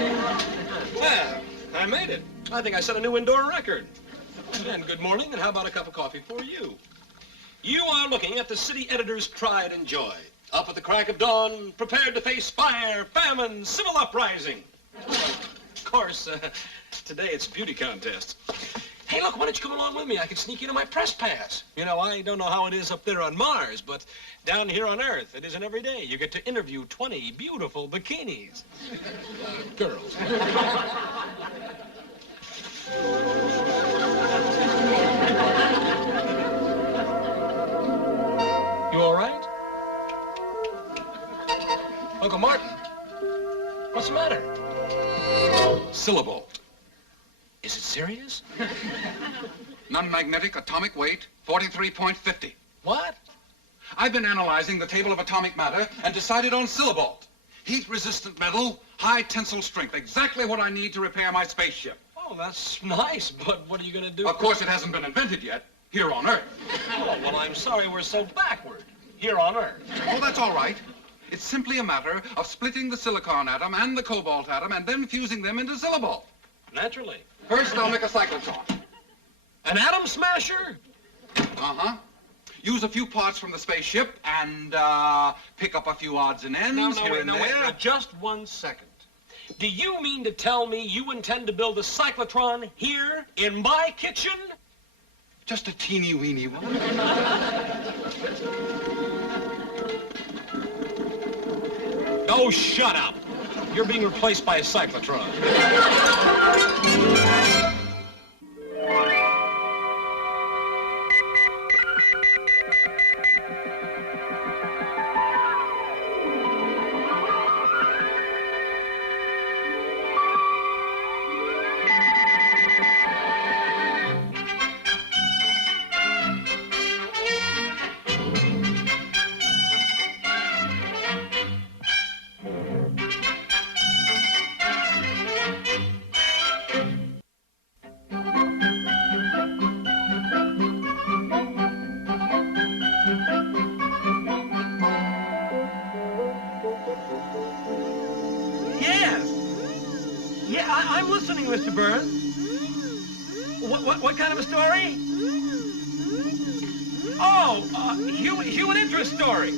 Well, I made it. I think I set a new indoor record. And good morning, and how about a cup of coffee for you? You are looking at the city editor's pride and joy. Up at the crack of dawn, prepared to face fire, famine, civil uprising. Of course, today it's beauty contest. Hey, look, why don't you come along with me? I can sneak into my press pass. You know, I don't know how it is up there on Mars, but down here on Earth, it isn't every day. You get to interview 20 beautiful bikinis. Girls. You all right? Uncle Martin, what's the matter? Silibalt. Is it serious? Non-magnetic atomic weight, 43.50. What? I've been analyzing the table of atomic matter and decided on silibalt. Heat-resistant metal, high tensile strength, exactly what I need to repair my spaceship. Oh, that's nice, but what are you going to do? Of course, it hasn't been invented yet, here on Earth. Oh, well, I'm sorry we're so backward, here on Earth. Oh, that's all right. It's simply a matter of splitting the silicon atom and the cobalt atom and then fusing them into silibalt. Naturally. First, I'll make a cyclotron. An atom smasher? Uh-huh. Use a few parts from the spaceship and, pick up a few odds and ends Wait, just 1 second. Do you mean to tell me you intend to build a cyclotron here in my kitchen? Just a teeny-weeny one. Oh, shut up. You're being replaced by a cyclotron. I'm listening, Mr. Burns. What kind of a story? Oh, human interest story.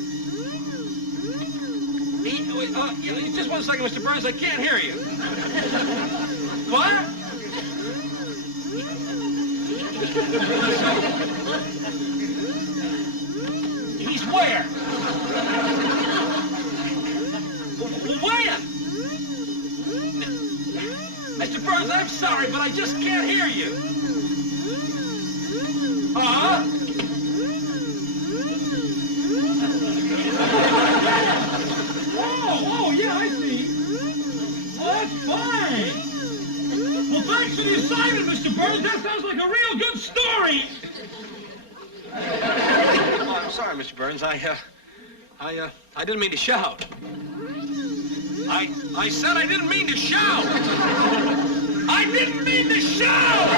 Just 1 second, Mr. Burns. I can't hear you. What? He's where? Where? Mr. Burns, I'm sorry, but I just can't hear you. Huh? Oh, yeah, I see. Well, that's fine. Well, thanks for the assignment, Mr. Burns. That sounds like a real good story. Oh, I'm sorry, Mr. Burns. I didn't mean to shout. I said I didn't mean to shout! I didn't mean to shout!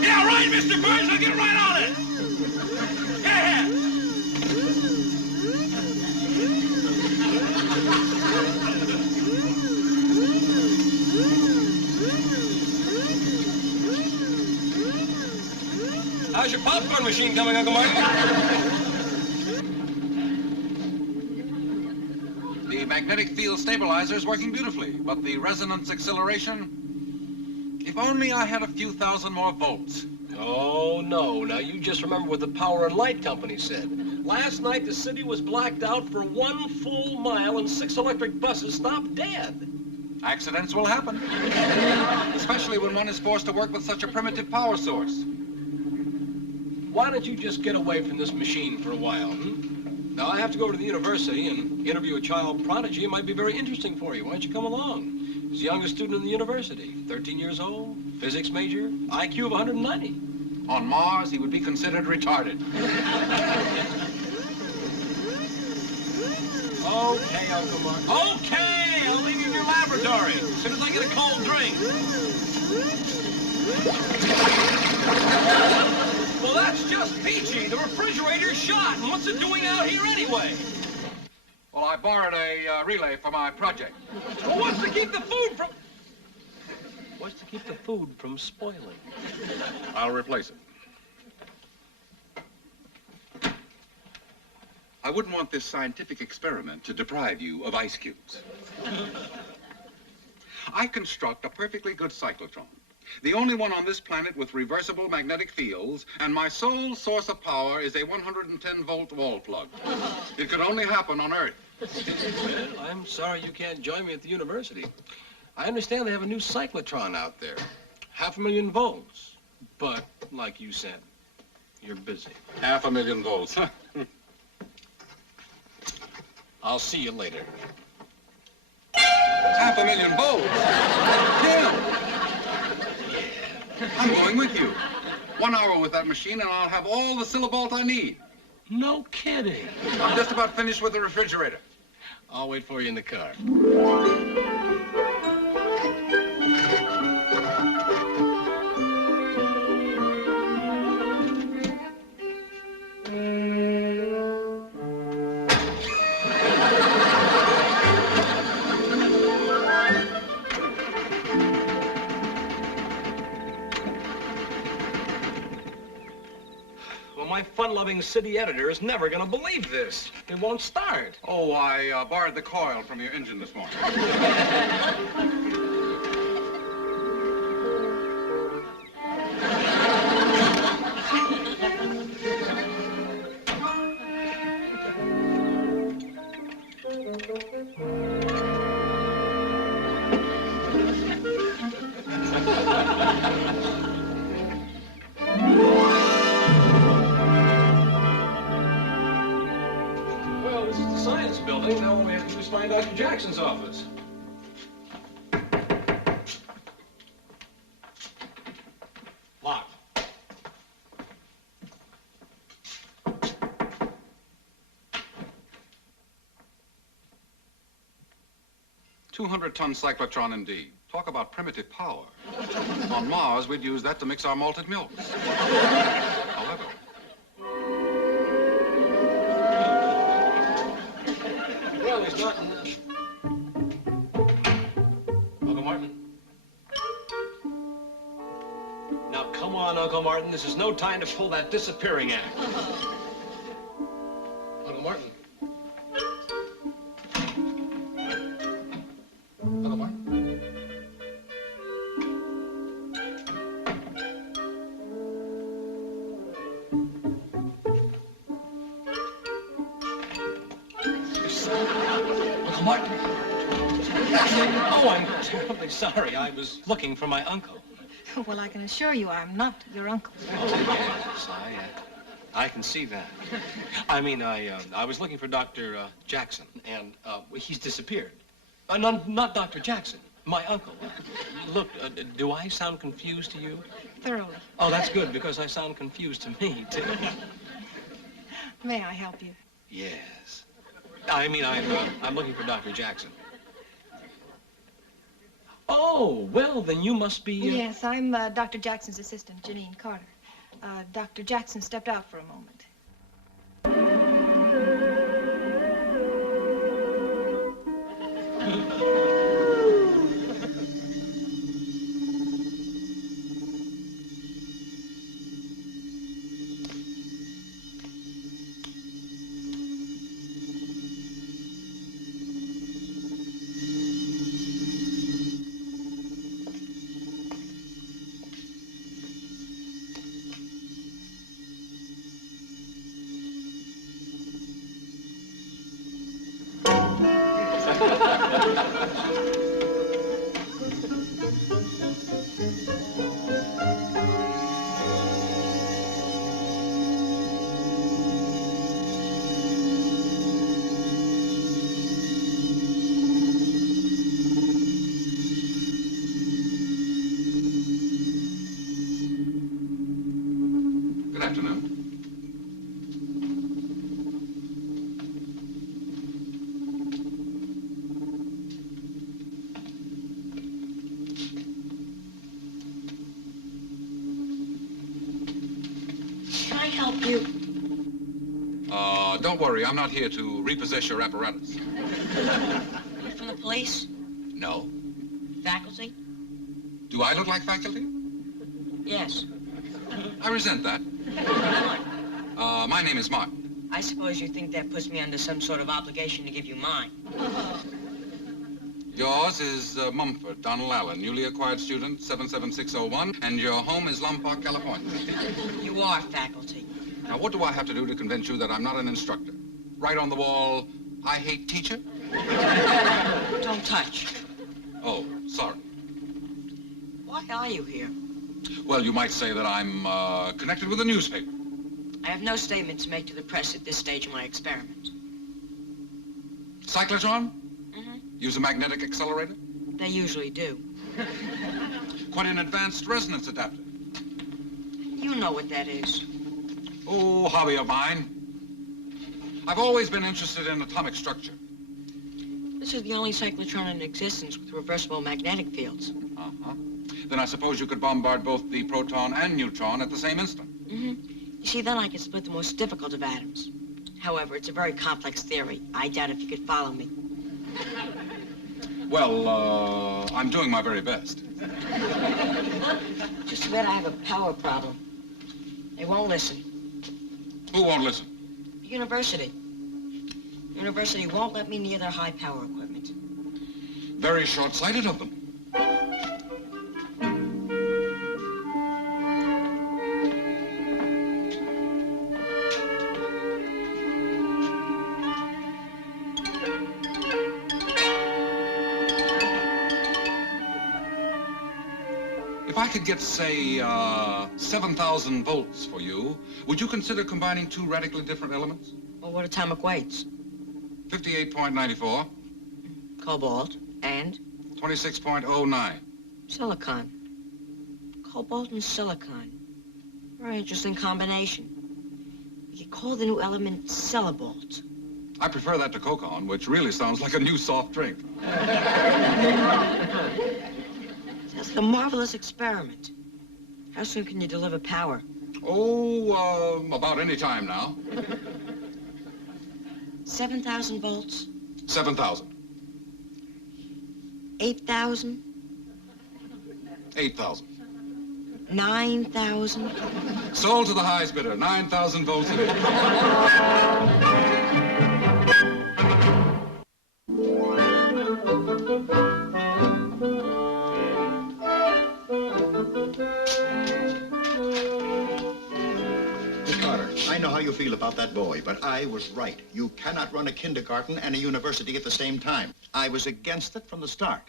Yeah, right, Mr. Burns, I'll get right on it! Yeah! How's your popcorn machine coming, Uncle Martin? The magnetic field stabilizer is working beautifully, but the resonance acceleration... If only I had a few thousand more volts. Oh, no. Now, you just remember what the Power and Light Company said. Last night, the city was blacked out for 1 full mile and 6 electric buses stopped dead. Accidents will happen. Especially when one is forced to work with such a primitive power source. Why don't you just get away from this machine for a while, Now, I have to go to the university and interview a child prodigy. It might be very interesting for you. Why don't you come along? He's the youngest student in the university, 13 years old, physics major, IQ of 190. On Mars, he would be considered retarded. Okay, Uncle Mark. Okay, I'll leave you in your laboratory as soon as I get a cold drink. Well, that's just peachy. The refrigerator's shot, and what's it doing out here anyway? Well, I borrowed a relay for my project. Well, what's to keep the food from... What's to keep the food from spoiling? I'll replace it. I wouldn't want this scientific experiment to deprive you of ice cubes. I construct a perfectly good cyclotron, the only one on this planet with reversible magnetic fields, and my sole source of power is a 110-volt wall plug. It could only happen on Earth. Well, I'm sorry you can't join me at the university. I understand they have a new cyclotron out there. 500,000 volts. But, like you said, you're busy. 500,000 volts, huh? I'll see you later. 500,000 volts? Hale! I'm going with you. 1 hour with that machine and I'll have all the silibalt I need. No kidding. I'm just about finished with the refrigerator. I'll wait for you in the car. My fun-loving city editor is never going to believe this. It won't start. Oh, I borrowed the coil from your engine this morning. Building. Now all we have to do is find Dr. Jackson's office. Locked. $200-ton cyclotron indeed. Talk about primitive power. On Mars, we'd use that to mix our malted milks. However, well, he's not in the... Uncle Martin? Now, come on, Uncle Martin. This is no time to pull that disappearing act. Uncle Martin? Uncle Martin? Uncle Martin? Oh, I'm terribly sorry. I was looking for my uncle. Well, I can assure you I'm not your uncle. Oh, yes, I can see that. I mean, I was looking for Dr. Jackson, and he's disappeared. Not Dr. Jackson, my uncle. Look, do I sound confused to you? Thoroughly. Oh, that's good, because I sound confused to me, too. May I help you? Yes. I mean, I'm looking for Dr. Jackson. Oh, well, then you must be... Yes, I'm Dr. Jackson's assistant, Jeanine Carter. Dr. Jackson stepped out for a moment. good afternoon. Don't worry, I'm not here to repossess your apparatus. You're from the police? No. Faculty? Do I look like faculty? Yes. I resent that. My name is Martin. I suppose you think that puts me under some sort of obligation to give you mine. Yours is Mumford, Donald Allen, newly acquired student, 77601, and your home is Lompoc, California. You are faculty. Now, what do I have to do to convince you that I'm not an instructor? Write on the wall, I hate teacher? Don't touch. Oh, sorry. Why are you here? Well, you might say that I'm connected with a newspaper. I have no statement to make to the press at this stage of my experiment. Cyclotron? Mm-hmm. Use a magnetic accelerator? They usually do. Quite an advanced resonance adapter. You know what that is. Oh, hobby of mine. I've always been interested in atomic structure. This is the only cyclotron in existence with reversible magnetic fields. Uh-huh. Then I suppose you could bombard both the proton and neutron at the same instant. Mm-hmm. You see, then I can split the most difficult of atoms. However, it's a very complex theory. I doubt if you could follow me. Well, I'm doing my very best. Just too bad I have a power problem. They won't listen. Who won't listen? The university. The university won't let me near their high-power equipment. Very short-sighted of them. If I could get, say, 7,000 volts for you, would you consider combining two radically different elements? Well, what atomic weights? 58.94, Cobalt and 26.09. silicon. Cobalt and silicon. Very interesting combination. We could call the new element silibalt. I prefer that to Cocon, which really sounds like a new soft drink. Sounds like a marvelous experiment. How soon can you deliver power? Oh, about any time now. 7,000 volts? 7,000. 8,000? 8,000. 9,000? Sold to the highest bidder, 9,000 volts a day. I know how you feel about that boy, but I was right. You cannot run a kindergarten and a university at the same time. I was against it from the start.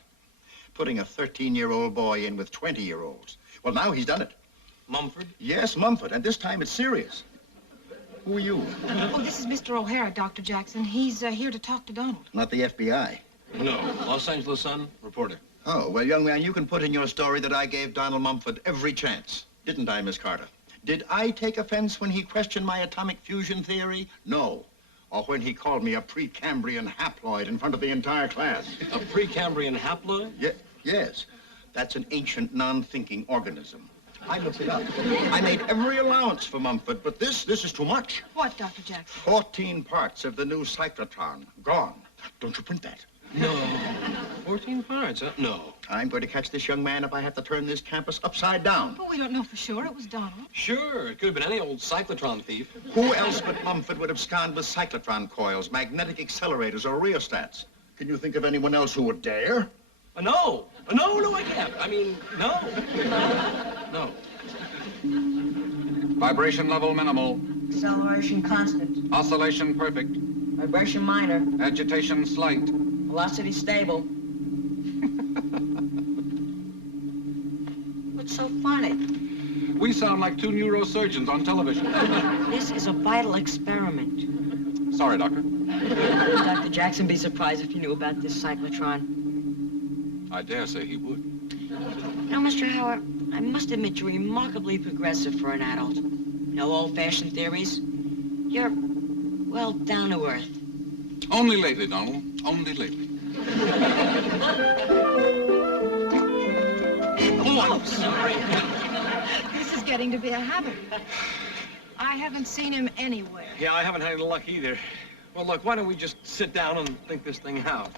Putting a 13-year-old boy in with 20-year-olds. Well, now he's done it. Mumford? Yes, Mumford, and this time it's serious. Who are you? Oh, this is Mr. O'Hara, Dr. Jackson. He's here to talk to Donald. Not the FBI. No, Los Angeles Sun, reporter. Oh, well, young man, you can put in your story that I gave Donald Mumford every chance. Didn't I, Miss Carter? Did I take offense when he questioned my atomic fusion theory? No. Or when he called me a Precambrian haploid in front of the entire class. A Precambrian haploid? Yes. That's an ancient, non-thinking organism. I looked it up. I made every allowance for Mumford, but this is too much. What, Dr. Jackson? 14 parts of the new cyclotron. Gone. Don't you print that? No. 14 parts, huh? No. I'm going to catch this young man if I have to turn this campus upside down. Well, we don't know for sure. It was Donald. Sure, it could have been any old cyclotron thief. Who else but Mumford would have scanned with cyclotron coils, magnetic accelerators, or rheostats? Can you think of anyone else who would dare? No. No, I can't. I mean, no. No. Vibration level minimal. Acceleration constant. Oscillation perfect. Vibration minor. Agitation slight. Velocity stable. What's so funny? We sound like two neurosurgeons on television. This is a vital experiment. Sorry, Doctor. Would Dr. Jackson be surprised if he knew about this cyclotron? I dare say he would. Now, Mr. Howard, I must admit you're remarkably progressive for an adult. No old-fashioned theories. You're, well, down to earth. Only lately, Donald. Only lately. Oh, I'm sorry. This is getting to be a habit. I haven't seen him anywhere. Yeah, I haven't had any luck either. Well, look, why don't we just sit down and think this thing out?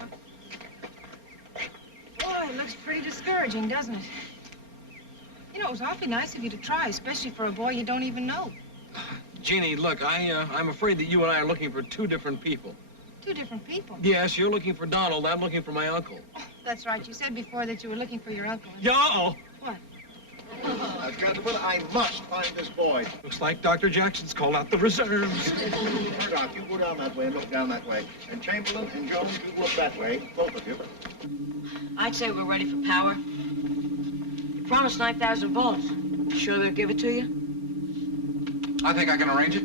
Boy, it looks pretty discouraging, doesn't it? You know, it was awfully nice of you to try, especially for a boy you don't even know. Jeannie, look, I'm afraid that you and I are looking for two different people. Two different people. Yes, you're looking for Donald, I'm looking for my uncle. Oh, that's right. You said before that you were looking for your uncle. Yeah, uh-oh. What? Gentlemen, I must find this boy. Looks like Dr. Jackson's called out the reserves. Murdoch, you go down that way and look down that way. And Chamberlain and Jones, you look that way, both of you. I'd say we're ready for power. You promised 9,000 volts. You sure they'll give it to you? I think I can arrange it.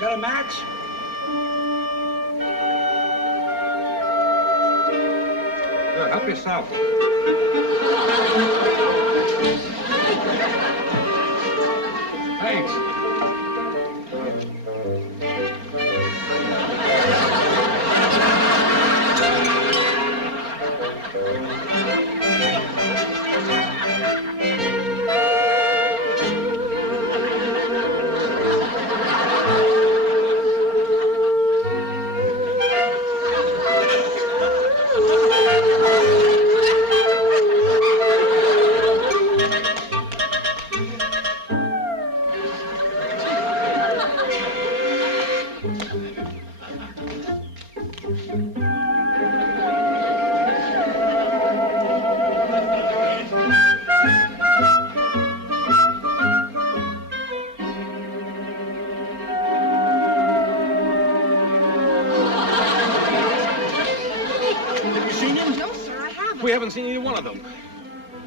Got a match? Here, help yourself. Thanks. We haven't seen either one of them.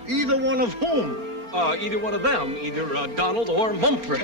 Either one of whom? Either one of them, either Donald or Mumford.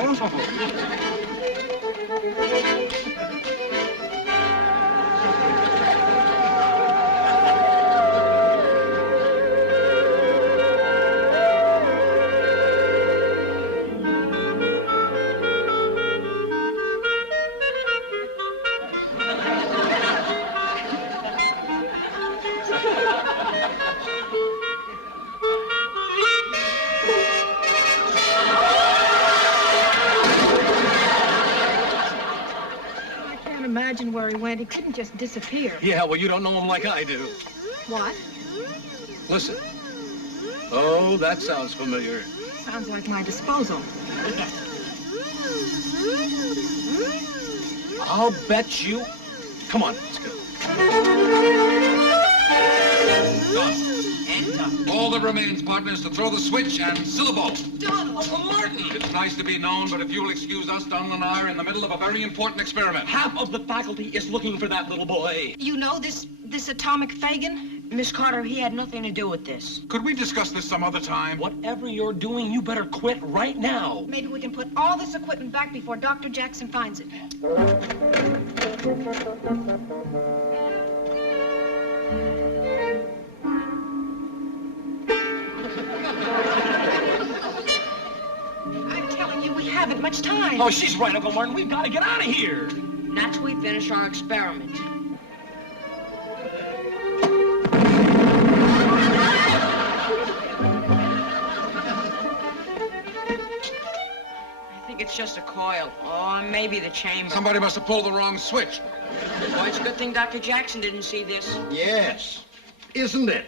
Imagine where he went. He couldn't just disappear. Yeah, well, you don't know him like I do. What? Listen. Oh, that sounds familiar. Sounds like my disposal. I'll bet you. Come on, let's go. All that remains, partner, is to throw the switch and silibalt. Donald! Uncle Martin! It's nice to be known, but if you'll excuse us, Donald and I are in the middle of a very important experiment. Half of the faculty is looking for that little boy. You know this atomic Fagin? Miss Carter, he had nothing to do with this. Could we discuss this some other time? Whatever you're doing, you better quit right now. Maybe we can put all this equipment back before Dr. Jackson finds it. I'm telling you, we haven't much time. Oh, she's right, Uncle Martin. We've got to get out of here. Not till we finish our experiment. think it's just a coil. Or maybe the chamber. Somebody must have pulled the wrong switch. Boy, it's a good thing Dr. Jackson didn't see this. Yes. Isn't it?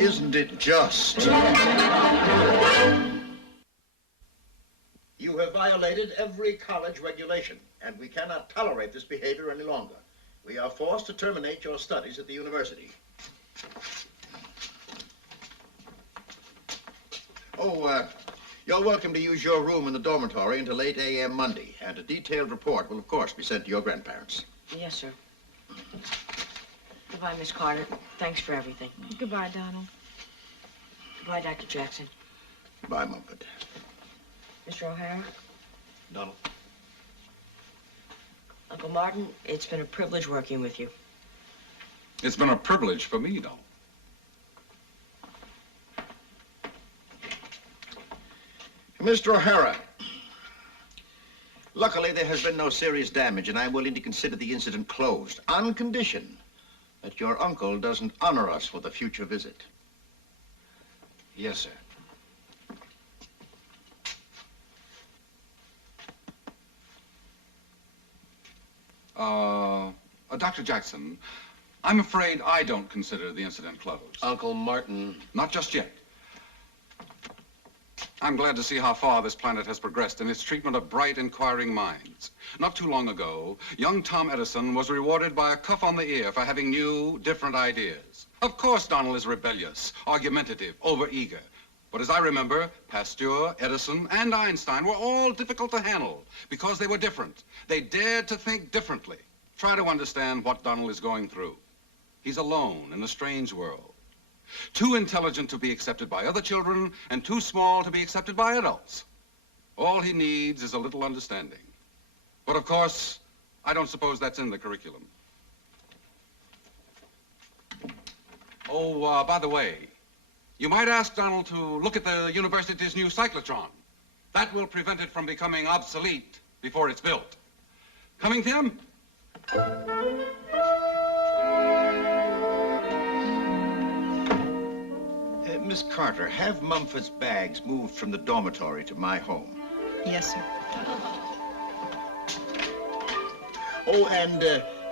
Isn't it just? You have violated every college regulation, and we cannot tolerate this behavior any longer. We are forced to terminate your studies at the university. Oh, you're welcome to use your room in the dormitory until 8 a.m. Monday, and a detailed report will, of course, be sent to your grandparents. Yes, sir. Goodbye, Miss Carter. Thanks for everything. Goodbye, Donald. Goodbye, Dr. Jackson. Bye, Mumford. Mr. O'Hara, Donald. Uncle Martin, it's been a privilege working with you. It's been a privilege for me, though. Mr. O'Hara, luckily there has been no serious damage, and I'm willing to consider the incident closed, on condition that your uncle doesn't honor us with a future visit. Yes, sir. Dr. Jackson, I'm afraid I don't consider the incident closed. Uncle Martin. Not just yet. I'm glad to see how far this planet has progressed in its treatment of bright, inquiring minds. Not too long ago, young Tom Edison was rewarded by a cuff on the ear for having new, different ideas. Of course, Donald is rebellious, argumentative, overeager. But as I remember, Pasteur, Edison, and Einstein were all difficult to handle because they were different. They dared to think differently. Try to understand what Donald is going through. He's alone in a strange world. Too intelligent to be accepted by other children and too small to be accepted by adults. All he needs is a little understanding. But of course, I don't suppose that's in the curriculum. Oh, by the way, you might ask Donald to look at the university's new cyclotron. That will prevent it from becoming obsolete before it's built. Coming, Tim? Miss Carter, have Mumford's bags moved from the dormitory to my home. Yes, sir. Oh, and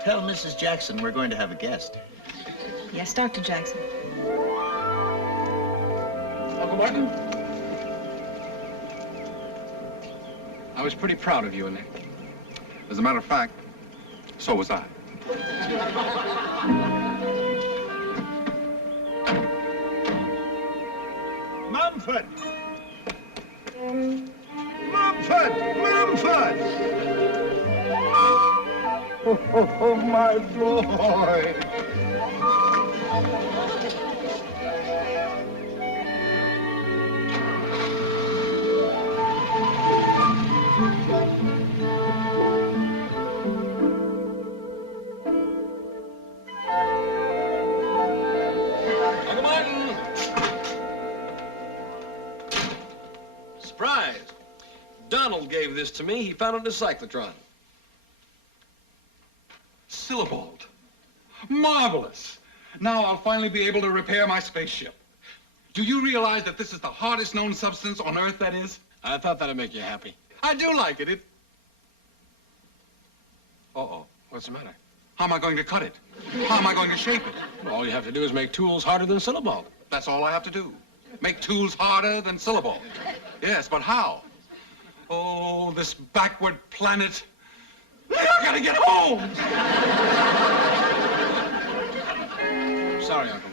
tell Mrs. Jackson we're going to have a guest. Yes, Dr. Jackson. Uncle Martin. I was pretty proud of you in there. As a matter of fact, so was I. Mumford! Mumford! Mumford! Oh, my boy! Uncle Martin! Surprise! Donald gave this to me. He found it in a cyclotron. Silibalt. Marvelous. Now I'll finally be able to repair my spaceship. Do you realize that this is the hardest known substance on Earth, that is? I thought that'd make you happy. I do like it. Uh-oh. What's the matter? How am I going to cut it? How am I going to shape it? All you have to do is make tools harder than silibalt. That's all I have to do. Make tools harder than silibalt. Yes, but how? Oh, this backward planet. I gotta get home! Sorry, Uncle.